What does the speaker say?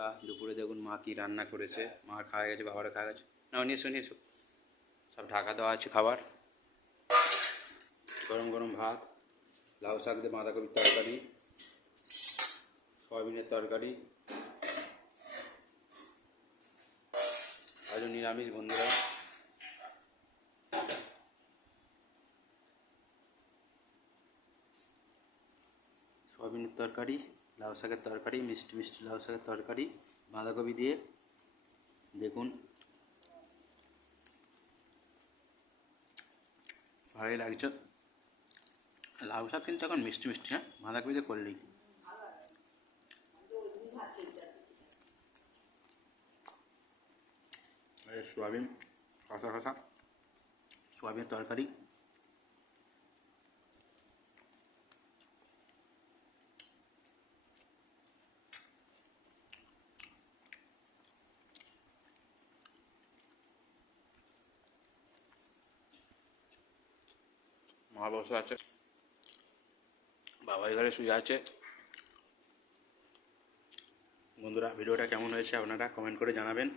বন্ধুরা, দুপুরে দেখুন মা কি রান্না করেছে। মা খাওয়া গেছে, বাবারা খাওয়া গেছে। না, নিয়ে এসো সব ঢাকা দেওয়া আছে খাবার। গরম গরম ভাত, লাউ শাক দিয়ে বাঁধাকপির তরকারি, সয়াবিনের তরকারি, আজও নিরামিষ বন্ধুরা। সয়াবিনের তরকারি, লাউ শাকের তরকারি, মিষ্টি মিষ্টি লাউ শাকের তরকারি, বাঁধাকপি দিয়ে দেখুন ভালোই লাগছে। লাউ শাক কিন্তু এখন মিষ্টি মিষ্টি, হ্যাঁ, বাঁধাকপি দিয়ে করলেই। সোয়াবিন কষা কষা, সোয়াবিনের তরকারি, মা বসে আছে, বাবা ঘরে শুয়ে আছে। বন্ধুরা, ভিডিওটা কেমন হয়েছে আপনারা কমেন্ট করে জানাবেন।